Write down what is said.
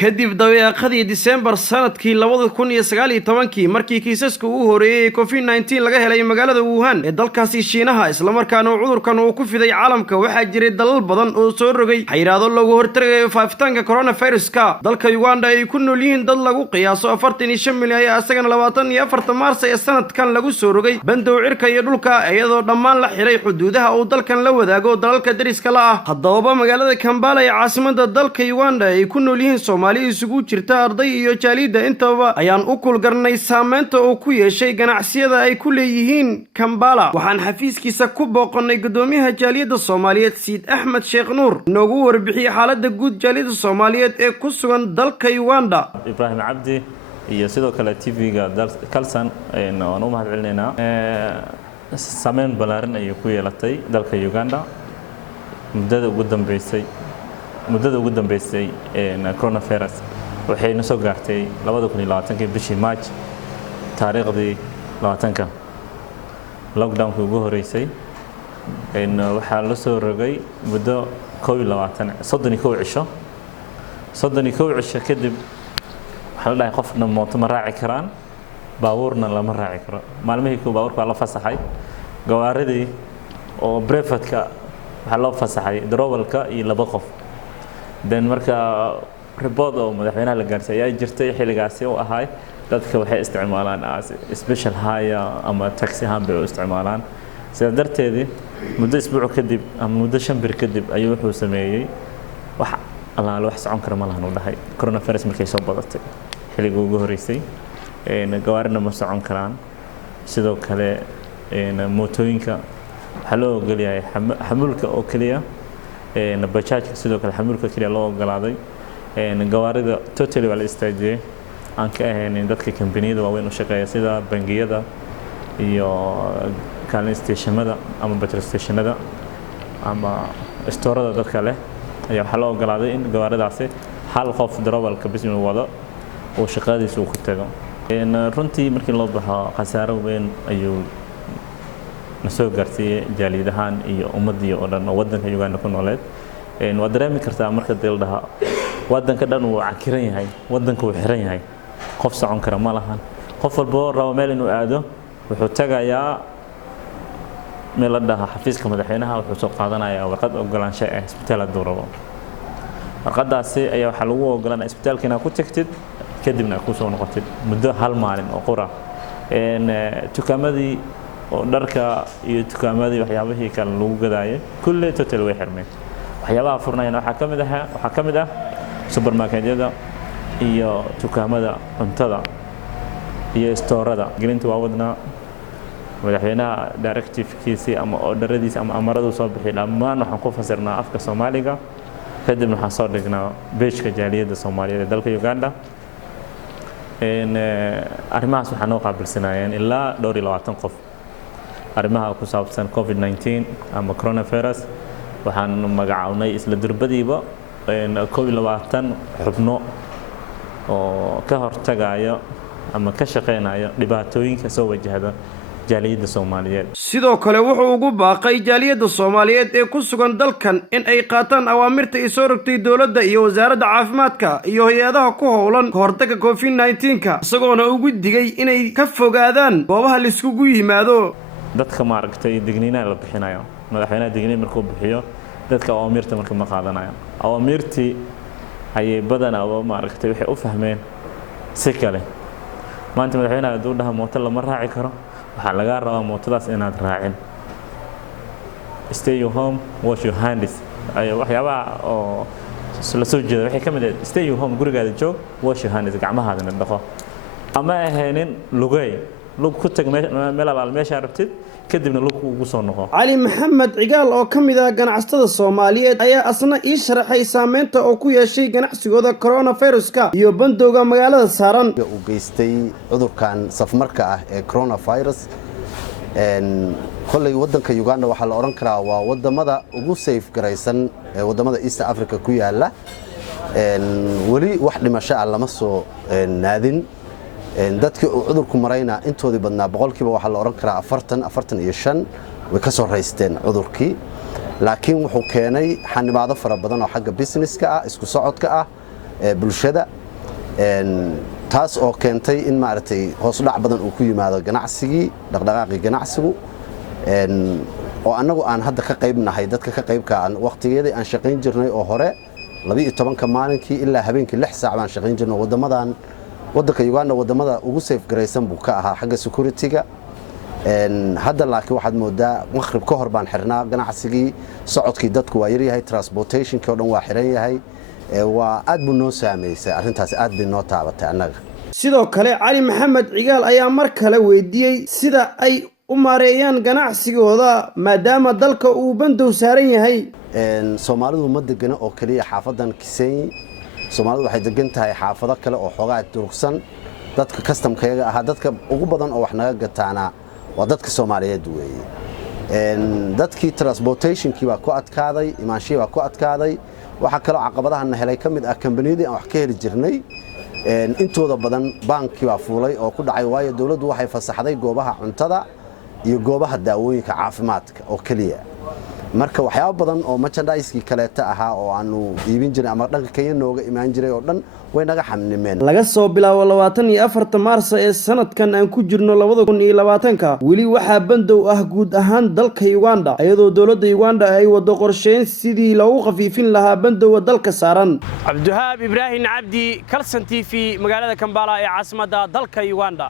kadib dabeeqadii December sanadkii 2019 markii kiisaska uu horeeyay COVID-19 laga helay magaalada Wuhan ee dalkaasi Shiinaha isla markaana cudurkan uu ku fiday caalamka waxaa jiray dalal badan oo soo rogay xayiraado lagu hortagayo faafitaanka coronavirus-ka dalka Uganda ay ku nool yihiin dad lagu qiyaaso 45 milyan ayaa asagana 24 Maars ee sanadkan lagu soo rogay bandow cirka iyo dhulka iyadoo dhammaan la xiray xuduudaha uu dalkan la wadaago dalalka dariska la ah haddaba magaalada Kampala ee caasimadda dalka Uganda ay ku nool yihiin Soomaali isugu jirta arday iyo jaalida intaba ayaan u kulgarnay saameynta uu ku yeeshay ganacsiyada ay ku leeyihiin Kampala waxaan xafiiskiisa ku booqanay gudoomiyaha jaaliyada Soomaaliyeed Siid Axmed Sheekh Nuur noogu warbixiyay xaaladda guud jaaliyada Soomaaliyeed ee ku sugan dalka Uganda Ibrahim Abdi iyo sidoo kale TV-ga Kalsan aan u mahadcelinaynaa saameyn balaaran ay ku yeelatay dalka Uganda muddada ugu dambeysay coronavirus waxay soo gaartay 2020 bishii March taariikhdii 20ka lockdown-ku ugu horeysay waxaa la soo rogay muddo 31 cisho kadib waxa la dhahay qofna mooto ma raaci karaan baabuurna lama raaci karo maalmihii baabuurka la fasaxay gawaaridii oo brefatka waxa loo fasaxay darawalka iyo laba qof marka report oo madaxweynaha la gaarsiiyay ay jirtay xiligaasi oo ahay dadka waxay isticmaalaan special hire ama taxi ahaan bay u isticmaalaan sida darteed muddo isbuuc kadib ama muddo 5 bir kadib ayuu wuxuu sameeyay wax socon kara ma lahan u dhahay coronavirus markay soo badatay xiliga ugu horeysay gawaarina ma socon karaan sidoo kale mootooyinka waxa loo ogolyahay xamuulka oo kaliya bajaajka sidoo kale xamuulka kaliya loo ogolaaday gawaarida totally wala istaajiyay aan ka ahayn dadka kambaniyada waaweyn u shaqeeya sida bangiyada iyo kaalin stationada ama petrol stationada ama stoorada dadka leh ayaa waxa loo ogolaaday in gawaaridaasi hal qof darawalka bis inuu wado oo shaqadiisa uu ku tago runtii markii loo baxo khasaaro weyn ayuu nasoo gaarsiiyay jaaliyadahan iyo ummadii oo dhan oo wadanka Uganda ku nooleed waa dareemi kartaa marka deeldaha wadanka dhan uu cakiran yahay wadanka uu xiran yahay qof socon kara ma lahan qof walba rabo meel inuu aado wuxuu tagayaa meel la dhaha xafiiska madaxweynaha wuxuu soo qaadanayaa warqad ogolaansho ah isbitaalka Duurabo warqadaasi ayaa waxa lagu ogolaanaa isbitaalka inaad ku tagtid kadibna ku soo noqotid muddo hal maalin oo qura tukaamadii oo dharka iyo tukaamadii waxyaabahii kale lagu gadaayay kulli total way xirmeen waxyaabaha furnayna waxa kamid ah supermarketyada iyo tukaamada cuntada iyo stoorada gelinta waa wadna madaxweynaha directive-kiisa ama orderadiisa ama amaradu soo bixiyay dhammaan waxaan ku fasirnaa afka Soomaaliga kadibna waxaan soo dhignaa page-ka jaaliyada Soomaaliyeed ee dalka Uganda arrimahaas waxaan noo qaabilsanayeen ilaa 20 qof arrimaha ku saabsan COVID-19 ama coronavirus waxaan magacawnay isla durbadiiba 20 xubno oo ka hortagayo ama ka shaqeynaya dhibaatooyinka soo wajahda jaaliyada Soomaaliyeed sidoo kale wuxuu ugu baaqay jaaliyada Soomaaliyeed ee ku sugan dalkan in ay qaataan awaamirta ay soo rogtay dawladda iyo wasaaradda caafimaadka iyo hay'adaha ku howlan hortagga COVID-19 isagoona ugu digay inay ka fogaadaan goobaha la iskugu yimaado dadka maaragtay digniinaha la bixinayo madaxweynaha digniin markuu bixiyo dadka awaamirta marka ma qaadanayaan awaamirtii ayay badanaa maaragtay waxay u fahmeen si kale maanta madaxweynaha uu dhaha mooto lama raaci karo waxa laga rabaa mootadaas inaad raacin stay your home wash your hands ayo waxyaabaha oo la soo jeedo waxay kamid ah stay your home gurigaada joog wash your hands gacmahaadana dhaqo ama aheenin lugay lug ku tag meel alaal meesha rabtid kadibna lug ugu soo noqo Ali Maxamed Cigaal oo kamid ah ganacsatada Soomaaliyeed ayaa asna ii sharaxay saameynta oo ku yeeshay ganacsigooda coronavirus-ka iyo bandowga magaalada saaran uu geystay cudurkan safmarka ah ee coronavirus kulay wadanka Uganda waxa la oran karaa waa wadamada ugu safe garaysan ee wadamada East Africa ku yaala wali wax dhimasho ah lama soo naadin dadkii uu cudurku marayna intoodii badnaa boqolkiiba waxa la oran karaa 45 way ka soo raysteen cudurkii laakiin wuxuu keenay xanibaado fara badan oo xagga businesska ah isku socodka ah bulshada taas oo keentay in maaragtay hoos u dhac badan uu ku yimaado ganacsigii dhaqdhaqaaqii ganacsigu oo annagu aan hadda ka qaybnahay dadka ka qaybka aan waqtigeedii aan shaqayn jirnay oo hore 12 maalinkii ilaa habeenkii 6 saac baan shaqayn jirnay waddanka Uganda wadamada ugu safe garaysan buu ka ahaa xagga security-ga hadda laakiin waxaad moodaa maqrib ka hor baan xirnaa ganacsigii socodkii dadku waa yaryahay transportation-ka oo dhan waa xiran yahay waa aad buu noo saameysay arrintaas aad bay noo taabatay annaga sidoo kale cali maxamed cigaal ayaa mar kale weydiiyey sida ay u maareeyaan ganacsigooda maadaama dalka uu bandow saaran yahay Soomaalidu ma degana oo kaliya xaafadan Kisenyi Soomaalidu waxay degan tahay xaafado kale oo xogaa durugsan dadka custom-kayaga aha dadka ugu badan oo wax naga gataana waa dadka Soomaaliyeed weeye dadkii transportation-kii baa ku adkaaday imaanshii baa ku adkaaday waxa kale oo caqabadahan helay kamid ah kambaniyadii aan wax ka heli jirnay intooda badan baankii baa fuulay oo ku dhacay waayo dawladdu waxay fasaxday goobaha cuntada iyo goobaha daawooyinka caafimaadka oo kaliya marka waxyaabo badan oo merchandise-kii kaleeta ahaa oo aanu iibin jiray ama dhanka Kenya nooga imaan jiray oo dhan way naga xamnimeen laga soo bilaabo 24 Maars ee sanadkan aan ku jirno 2020ka wali waxa bandow ah guud ahaan dalka Uganda iyadoo dawladda Uganda ay wado qorsheyn sidii loogu qafiifin lahaa bandowga dalka saaran Abduhaab Ibrahim Abdi Kalsan TV magaalada Kampala ee caasimadda dalka Uganda